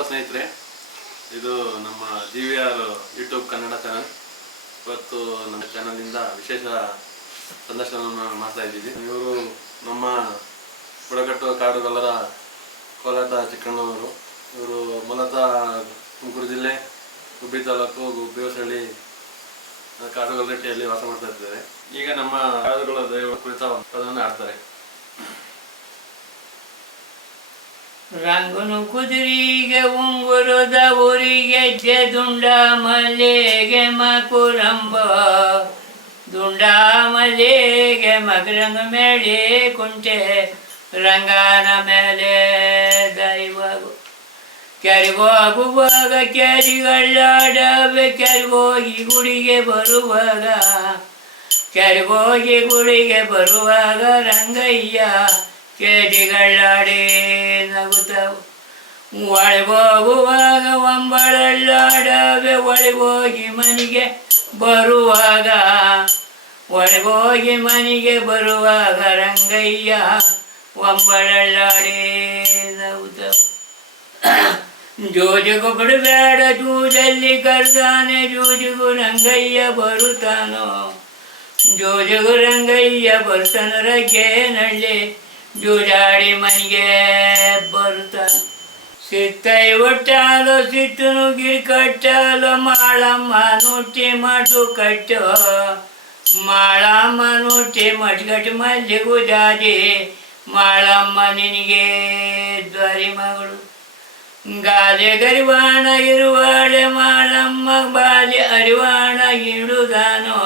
Hello ಸ್ನೇಹಿತರೆ, ಇದು ನಮ್ಮ G V R YouTube Kannada channel ಇವತ್ತು ನಮ್ಮ ಚಾನಲಿಂದ ವಿಶೇಷ ಸಂದರ್ಶನವನ್ನು ಮಾಡ್ತಾ ಇದ್ದೀವಿ. ಇವರು ನಮ್ಮ ಬುಡಕಟ್ಟು ಕಾಡುಗಲ್ಲರ ಕೋಲಾಟ ಚಿಕ್ಕಣ್ಣವರು ಇವರು ಮೂಲತಃ ತುಮಕೂರು ಜಿಲ್ಲೆ ಗುಬ್ಬಿ ತಾಲೂಕು ಗುಬ್ಬಿ ಹೊಸಳ್ಳಿ ವಾಸ ಮಾಡ್ತಾ ಇದ್ದಾರೆ. ಈಗ ನಮ್ಮ ಕಾಡುಗಳ ದೈವ ಕುರಿತ ಪದವನ್ನು ಆಡ್ತಾರೆ. ರಂಗನು ಕುದುರಿಗೆ ಉಂಗುರದ ಊರಿಗೆ ದುಂಡ ಮಲ್ಲಿಗೆ ಮಕುರಂಬ ದುಂಡ ಮಲ್ಲಿಗೆ ಮಕರಂಗ ಮೇಲೆ ಕುಂಟೆ ರಂಗನ ಮೇಲೆ ದೈವಗು ಕೆರೆಗೋಗುವಾಗ ಕೆರಿಗಳಾಡವೆ ಕೆರೆಗೋಗಿ ಗುಡಿಗೆ ಬರುವಾಗ ಕೆರೆಗೋಗಿ ಗುಡಿಗೆ ಬರುವಾಗ ರಂಗಯ್ಯ ಕೇಟಿಗಳಾಡಿ ನಗುತ್ತವು. ಒಳಗೋಗುವಾಗ ಒಂಬಳಲ್ಲಾಡವೆ, ಒಳಗೋಗಿ ಮನೆಗೆ ಬರುವಾಗ, ಒಳಗೋಗಿ ಮನೆಗೆ ಬರುವಾಗ ರಂಗಯ್ಯ ಒಂಬಳಲ್ಲಾಡಿ ನಗುತ್ತವು. ಜೋಜಿಗೂ ಬಿಡಬೇಡ, ಜೂಜಲ್ಲಿ ಕರ್ತಾನೆ ಜೋಜಿಗೂ ರಂಗಯ್ಯ ಬರುತ್ತಾನೋ? ಜೋಜಿಗೂ ರಂಗಯ್ಯ ಬರ್ತಾನ ರಕ್ಕೆ ನಳ್ಳಿ ಜೂಜಾಡಿ ಮನೆಗೆ ಬರುತ್ತಾನ ಸಿತ್ತೈ ಒಟ್ಟಾಲು ಸಿಟ್ಟನು ಗಿರಿ ಕಟ್ಟಲು, ಮಾಳಮ್ಮ ನುಟ್ಟಿ ಮಟು ಕಟ್ಟೋ. ಮಾಳಮ್ಮ ನುಟ್ಟಿ ಮಟ್ಗಟ್ಟು ಮಲ್ಲಿಗೂ ಜಾತಿ ಮಾಳಮ್ಮ ನಿನಗೆ ದ್ವಾರಿ ಮಗಳು. ಗಾಲೆ ಗರಿವಾಣ ಇರುವಾಳೆ, ಮಾಳಮ್ಮ ಬಾಲಿ ಅರಿವಾಣ ಇಡುದಾನೋ.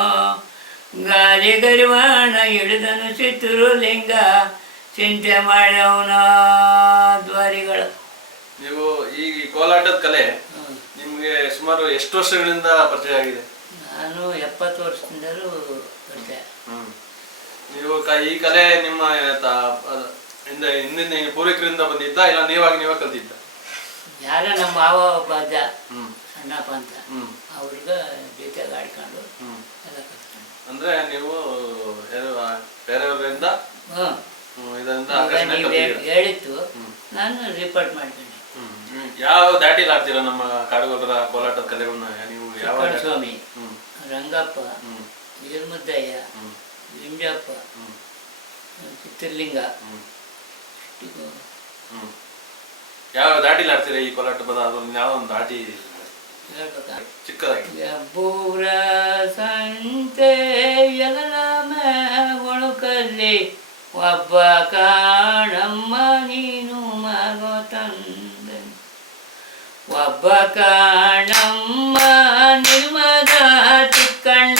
ಗಾಲೆ ಗರಿವಾಣ ಇಡುದನು ಚಿತ್ತೂರು ಲಿಂಗ ಚಿಂತೆ ಮಾಡವನ ದ್ವಾರಿಗಳು. ನೀವು ಈ ಕೋಲಾಟದ ಕಲೆ ನಿಮಗೆ ಸುಮಾರು ಎಷ್ಟು ವರ್ಷಗಳಿಂದ ಪರಿಚಯ ಆಗಿದೆ? ನಾನು ಎಪ್ಪತ್ತು ವರ್ಷದಿಂದಲೂ ಪರಿಚಯ. ನೀವು ಕ- ಈ ಕಲೆ ನಿಮ್ಮ ತ- ಅದ- ಹಿಂದೆ ಹಿಂದಿನ ಪೂರ್ವಿಕರಿಂದ ಬಂದಿದ್ದ ಇಲ್ಲ ನೀವಾಗಿ ನೀವೇ ಕಲ್ತಿದ್ದ? ಯಾರ ನಮ್ಮ ಮಾವ ಒಬ್ಬ ಅಜ್ಜ ಹ್ಮ್. ಸಣ್ಣಪ್ಪ ಅಂತ. ಹ್ಮ್. ಅವ್ರಿಗೆ ಜೊತೆಗೆ ಆಡ್ಕೊಂಡು ಹ್ಮ್. ಎಲ್ಲ ಕಲ್ತ್ಕೊಂಡು ಅಂದ್ರೆ ನೀವು ಯಾರು ಬೇರೆಯವರಿಂದ ಹ್ಞೂ ಆಕರ್ಷಣೆ ಹೇಳಿತ್ತು ನಾನು ರಿಪೋರ್ಟ್ ಮಾಡ್ತೀನಿ. ಹ್ಮ್. ಯಾವ ದಾಟಿ ಆಡ್ತೀರಾ ನಮ್ಮ ಕಾಡುಗೊಲ್ಲರ ಕೋಲಾಟದ ಕಲೆಗಳನ್ನ? ನೀವು ಯಾವ ದಾಟಿ- ಸ್ವಾಮಿ ಹ್ಮ್. ರಂಗಪ್ಪ ಹ್ಮ್. ಲಿಂಗಪ್ಪ ಹ್ಮ್. ಚಿತ್ರಲಿಂಗ. ಹ್ಮ್. ಇವು ಹ್ಮ್. ಯಾವ ದಾಟಿ ಆಡ್ತೀರಾ ಈ ಕೋಲಾಟ ಪದ? ಅದ್ರಲ್ಲಿ ಯಾವ ಒಂದು ದಾಟಿ ಹೇಳ್ಬೇಕಾ? ಚಿಕ್ಕದಾಗಿ. ಎಬ್ಬೂರ ಸಂತೆ ಎಗಲ ಒಳಕಲ್ಲಿ ಒಬ್ಬ ಕಾಣಮ್ಮ ನೀನು ಮಗೋ ತಂದೆ. ಒಬ್ಬ ಕಾಣಮ್ಮ ನಿರ್ಮದ ಚಿಕ್ಕಣ್ಣ.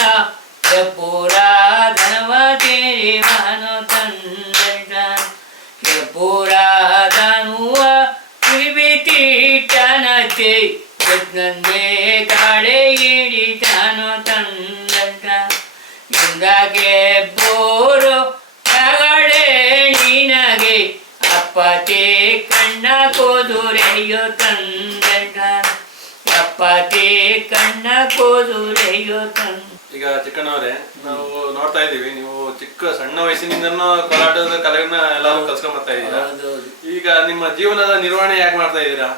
ಎಬ್ಬೂರ ಧನವ ದೇವನು ತಂದ ಎಬ್ಬೂರ ಧನುವ ಕಿರಿಬಿಟ್ಟಿಟ್ಟನತೆ ನಂದೇ ಕಾಳೆ ಹಿಡಿತಾನೋ ತಂದಂತ ಇಂದಾಗೆ ಬೋರು ತಗಳೆ ನಿನಗೆ ಅಪ್ಪತೆ ಕಣ್ಣ ಕೋದುರೆಯೋ ತಂದಣ್ಣ ಅಪ್ಪತೆ ಕಣ್ಣ ಕೋದುರೆಯೋ ತಂದ. ಈಗ ಚಿಕ್ಕಣ್ಣವ್ರೆ ನಾವು ನೋಡ್ತಾ ಇದೀವಿ ನೀವು ಚಿಕ್ಕ ಸಣ್ಣ ವಯಸ್ಸಿನಿಂದ ಕೋಲಾಟದ ಕಲೆಯನ್ನ ಎಲ್ಲಾರು ಕಲ್ಸ್ಕೊಂಡ್ ಬರ್ತಾ ಇದ್ದೀರಾ? ಈಗ ನಿಮ್ಮ ಜೀವನದ ನಿರ್ವಹಣೆ ಯಾಕೆ ಮಾಡ್ತಾ ಇದೀರಾ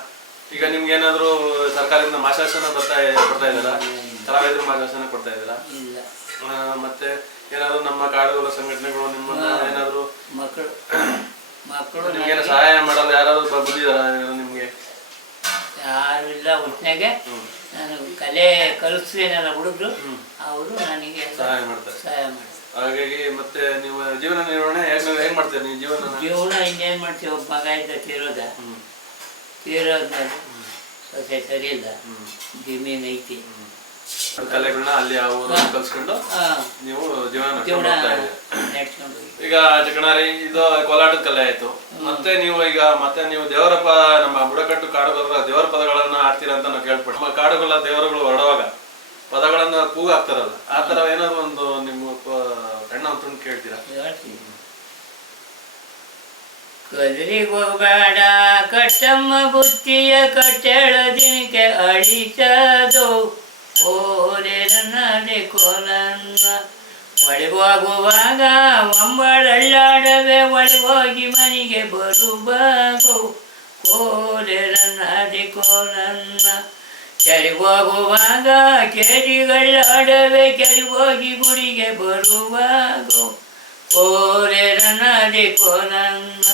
ಈಗ ನಿಮ್ಗೆ ಏನಾದ್ರು ಸರ್ಕಾರದಿಂದ ಮಾರ್ಗದರ್ಶನ ಬರ್ತಾ ಕೊಡ್ತಾ ಇದೀರ ಕಲಾವಿದರು ಮಾರ್ಗದರ್ಶನ ಕೊಡ್ತಾ ಇದ್ದೀರಾ? ಮತ್ತೆ ಏನಾದ್ರು ನಮ್ಮ ಕಾಡುಗಳ ಸಂಘಟನೆಗಳು ನಿಮ್ಮನ್ನ ಏನಾದ್ರು ಮಕ್ಕಳು. ಮಕ್ಕಳು ನಿಮಗೆ ಸಹಾಯ ಮಾಡಲ್ಲ ಯಾರಾದರೂ ಬಂದಿದ್ದಾರೆ? ನಿಮಗೆ? ಯಾರು ಇಲ್ಲ ಒಟ್ಟಿನಾಗೆ ನಾನು ಕಲೆ ಕಲಿಸ್ತೀನಲ್ಲ ಹುಡುಗರು. ಅವರು ನನಗೆ ಸಹಾಯ ಮಾಡ್ತಾರೆ. ಸಹಾಯ ಮಾಡ್ತಾರೆ. ಹಾಗಾಗಿ ಮತ್ತೆ ನೀವು ಜೀವನ ನಿರ್ವಹಣೆ ಹೇಗ್ ಹೇಗ್ ಮಾಡ್ತೀರಿ ನೀವು ಜೀವನ ಜೀವನ ಇನ್ನೇನು ಮಾಡ್ತೀವಿ? ಒಬ್ಬ ಮಗ ಇದ್ದ ತೀರೋದ. ತೀರೋದ್ಮೇಲೆ ಸೊಸೆ ಸರಿ ಇಲ್ಲ. ಜಮೀನು ಐತಿ ಕಲೆಗಳನ್ನ ಅಲ್ಲಿ ಕಲ್ಸ್ಕೊಂಡು ನೀವು ಜೀವನ ನಡ್ಸ್ಕೊಂಡು ಜೀವನ ಹೋಗ್ತಾ ಇದ್ದೀರಿ. ನಡ್ಸ್ಕೊಂಡು. ಈಗ ಚಿಕ್ಕಣಾರಿ ಇದು ಕೋಲಾಟದ ಕಲೆ ಆಯ್ತು. ಮತ್ತೆ ನೀವು ಈಗ ಮತ್ತೆ ನೀವು ದೇವರ ಪ ನಮ್ಮ ಬುಡಕಟ್ಟು ಕಾಡುಗಳ ದೇವರ ಪದಗಳನ್ನ ಆಡ್ತೀರ ಅಂತ ನಾವು ಕೇಳ್ಪಟ್ಟು. ನಮ್ಮ ಕಾಡುಗಳ ದೇವರುಗಳು ಹೊರಡುವಾಗ ಪದಗಳನ್ನ ಕೂಗು ಹಾಕ್ತಾರಲ್ಲ ಆ ತರ ಏನಾದ್ರು ಒಂದು ನಿಮ್ಮ ಕಣ್ಣ ಅಂತ ಕೇಳ್ತೀರಾ? ಹೇಳ್ತೀನಿ. ಕದರಿಗೆ ಹೋಗಬೇಡ ಕಟ್ಟಮ್ಮ ಬುತ್ತಿಯ ಕಟ್ಟೆಳ ದಿನಕ್ಕೆ ಅಳಿಸದು ಕೋರೆ ನಡೆ ಕೋಲನ್ನ ಒಳಗೋಗುವಾಗ ಒಂಬಳಳ್ಳಾಡವೆ ಒಳಗೋಗಿ ಮನೆಗೆ ಬರುವಾಗೋ ನನ್ನದಿ ಕೋಲನ್ನ ಕೆರಿಗೋಗುವಾಗ ಕೇರಿಗಳಾಡವೆ ಕೆರೆ ಹೋಗಿ ಗುಡಿಗೆ ಬರುವಾಗು ನನ್ನದಿ ಕೋಲನ್ನ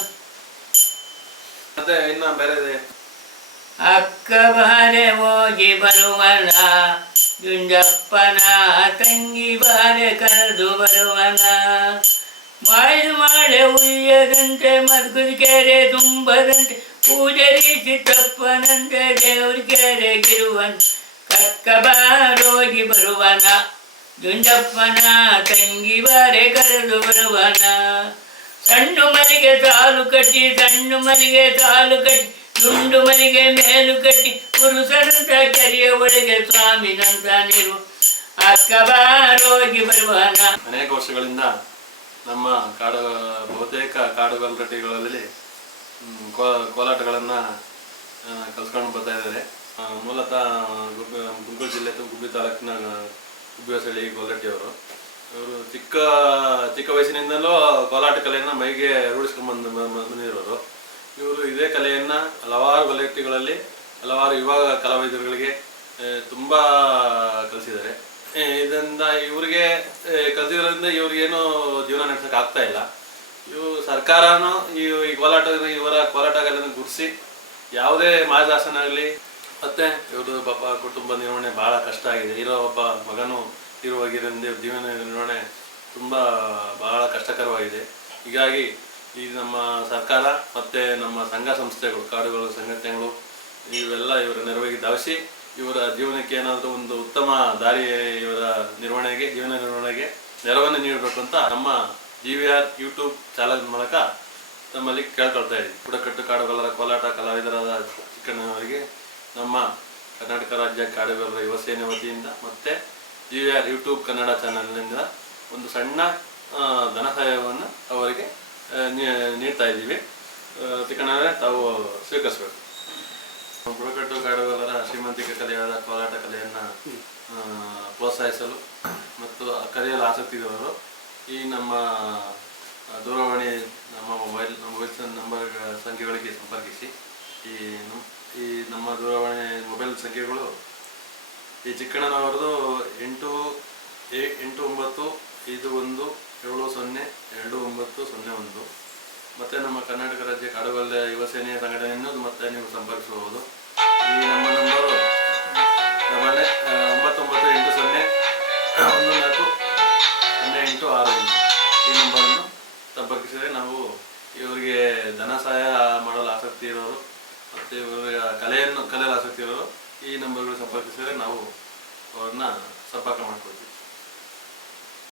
ಅಕ್ಕ ಬಾರೆ ಹೋಗಿ ಬರುವನ ಜುಂಜಪ್ಪನ ತಂಗಿ ಬಾರೆ ಕರೆದು ಬರುವನ. ಮಾಯು ಮಾಡೆ ಉಯ್ಯದಂತೆ, ಮದ್ಗುದ ಕೆರೆ ತುಂಬದಂತೆ ಪೂಜೆ ರೀತಿ ತಪ್ಪನಂತೆ ದೇವ್ರ ಕೆರೆಗಿರುವನ್ ಕಕ್ಕ ಬಾರೋಗಿ ಬರುವನ, ಜುಂಜಪ್ಪನ ತಂಗಿ ಬಾರೆ ಕರೆದು ಬರುವನ. ಸಣ್ಣು ಮನೆಗೆ ತಾಲು ಕಟ್ಟಿ, ಸಣ್ಣು ಮನೆಗೆ ಸಾಲು ಕಟ್ಟಿ, ದುಂಡು ಮನೆಗೆ ಮೇಲು ಕಟ್ಟಿ ಪುರುಷರಂತ ಕೆರೆಯ ಒಳಗೆ ಸ್ವಾಮಿನಂತ ನೀರು ಅಕ್ಕ ಬಾರೋಗಿ ಬರುವನ. ಅನೇಕ ವರ್ಷಗಳಿಂದ ನಮ್ಮ ಕಾಡು ಬಹುತೇಕ ಕಾಡುಗಲ್ರಟ್ಟಿಗಳಲ್ಲಿ ಮ್, ಕೋ- ಕೋಲಾಟಗಳನ್ನು ಕಲ್ಸ್ಕೊಂಡು ಬರ್ತಾ ಇದ್ದಾರೆ. ಮೂಲತಃ ಗುಬ್ಬಿ ಜಿಲ್ಲೆ ಗುಬ್ಬಿ ತಾಲೂಕಿನ ಗುಬ್ಬಿ ಕೋಲಾಟಿಯವರು ಇವರು ಚಿಕ್ಕ ಚಿಕ್ಕ ವಯಸ್ಸಿನಿಂದಲೂ ಕೋಲಾಟ ಕಲೆಯನ್ನು ಮೈಗೆ ರೂಢಿಸ್ಕೊಂಡು ಬಂದು ಬಂದಿರೋರು. ಇವರು ಇದೇ ಕಲೆಯನ್ನು ಹಲವಾರು ಗೊಲ್ಲಟ್ಟಿಗಳಲ್ಲಿ ಹಲವಾರು ಯುವ ಕಲಾವಿದರುಗಳಿಗೆ ತುಂಬ ಕಲಿಸಿದ್ದಾರೆ. ಇದರಿಂದ ಇವರಿಗೆ ಕಲಿಸಿರೋದ್ರಿಂದ ಇವ್ರಿಗೇನು ಜೀವನ ನಡೆಸೋಕೆ ಆಗ್ತಾ ಇಲ್ಲ. ಇವು ಸರ್ಕಾರನೂ ಈ ಕೋಲಾಟ ಇವರ ಕೋಲಾಟಗಾರನ ಗುರ್ಸಿ, ಯಾವುದೇ ಮಾರ್ಗದರ್ಶನ ಆಗಲಿ, ಮತ್ತೆ ಇವರು ಪಾಪ ಕುಟುಂಬ ನಿರ್ವಹಣೆ ಭಾಳ ಕಷ್ಟ ಆಗಿದೆ. ಇರೋ ಒಬ್ಬ ಮಗನು ಇರುವಾಗಿರಿಂದ ಜೀವನ ನಿರ್ವಹಣೆ ತುಂಬ ಬಹಳ ಕಷ್ಟಕರವಾಗಿದೆ. ಹೀಗಾಗಿ ಈ ನಮ್ಮ ಸರ್ಕಾರ ಮತ್ತು ನಮ್ಮ ಸಂಘ ಸಂಸ್ಥೆಗಳು, ಕಾಡುಗಳು, ಸಂಘಟನೆಗಳು ಇವೆಲ್ಲ ಇವರ ನೆರವಿಗೆ ಧಾವಿಸಿ, ಇವರ ಜೀವನಕ್ಕೆ ಏನಾದರೂ ಒಂದು ಉತ್ತಮ ದಾರಿ ಇವರ ನಿರ್ವಹಣೆಗೆ, ಜೀವನ ನಿರ್ವಹಣೆಗೆ ನೆರವನ್ನು ನೀಡಬೇಕು ಅಂತ ನಮ್ಮ G V R YouTube channel ಮೂಲಕ ನಮ್ಮಲ್ಲಿ ಕೇಳ್ಕೊಳ್ತಾ ಇದ್ದೀವಿ ಬುಡಕಟ್ಟು ಕಾಡುಗಲ್ಲರ ಕೋಲಾಟ ಕಲಾವಿದರಾದ ಚಿಕ್ಕಣ್ಣನವರಿಗೆ, ನಮ್ಮ ಕರ್ನಾಟಕ ರಾಜ್ಯ ಕಾಡುಗಲ್ಲರ ಯುವ ಸೇನೆ ವತಿಯಿಂದ ಮತ್ತು G V R YouTube Kannada ಚಾನಲ್ನಿಂದ ಒಂದು ಸಣ್ಣ ಧನ ಸಹಾಯವನ್ನು ಅವರಿಗೆ ನೀಡ್ತಾ ಇದ್ದೀವಿ. ಚಿಕ್ಕಣ್ಣವರೇ ತಾವು ಸ್ವೀಕರಿಸಬೇಕು. ಬುಡಕಟ್ಟು ಕಾಡುಗಾರರ ಶ್ರೀಮಂತಿಕ ಕಲೆಯಾದ ಕೋಲಾಟ ಕಲೆಯನ್ನು ಪ್ರೋತ್ಸಾಹಿಸಲು ಮತ್ತು ಕಲಿಯಲು ಆಸಕ್ತಿ ಇರುವವರು. ಈ ನಮ್ಮ ದೂರವಾಣಿ, ನಮ್ಮ ಮೊಬೈಲ್ ಮೊಬೈಲ್ ನಂಬರ್ ಸಂಖ್ಯೆಗಳಿಗೆ ಸಂಪರ್ಕಿಸಿ. ಈ ಈ ನಮ್ಮ ದೂರವಾಣಿ ಮೊಬೈಲ್ ಸಂಖ್ಯೆಗಳು ಈ ಚಿಕ್ಕಣ್ಣನವರದು ಎಂಟು ಎಂಟು ಒಂಬತ್ತು, ಐದು ಒಂದು, ಏಳು ಸೊನ್ನೆ, ಎರಡು ಒಂಬತ್ತು, ಸೊನ್ನೆ ಒಂದು. ಮತ್ತು ನಮ್ಮ ಕರ್ನಾಟಕ ರಾಜ್ಯ ಕಾಡುಗಲ್ಲ ಯುವ ಸೇನೆಯ ಸಂಘಟನೆಯನ್ನು ಮತ್ತೆ ನೀವು ಸಂಪರ್ಕಿಸಬಹುದು. ಈ ನಮ್ಮ ನಂಬರು ಒಂಬತ್ತೊಂಬತ್ತು ಒಂಬತ್ತು ಒಂಬತ್ತು ಎಂಟು ಸೊನ್ನೆ ನಾಲ್ಕು, ಸೊನ್ನೆ ಎಂಟು ಆರು ಎಂಟು. ಈ ನಂಬರನ್ನು ಸಂಪರ್ಕಿಸಿದರೆ ನಾವು ಇವರಿಗೆ ಧನ ಸಹಾಯ ಮಾಡಲು ಆಸಕ್ತಿ ಇರೋರು ಮತ್ತು ಇವರಿಗೆ ಕಲೆಯನ್ನು ಕಲಿಯಲು ಆಸಕ್ತಿ ಇರೋರು ಈ ನಂಬರ್ಗಳು ಸಂಪರ್ಕಿಸಿದರೆ ನಾವು ಅವ್ರನ್ನ ಸಂಪರ್ಕ ಮಾಡ್ಕೊಳ್ತೀವಿ.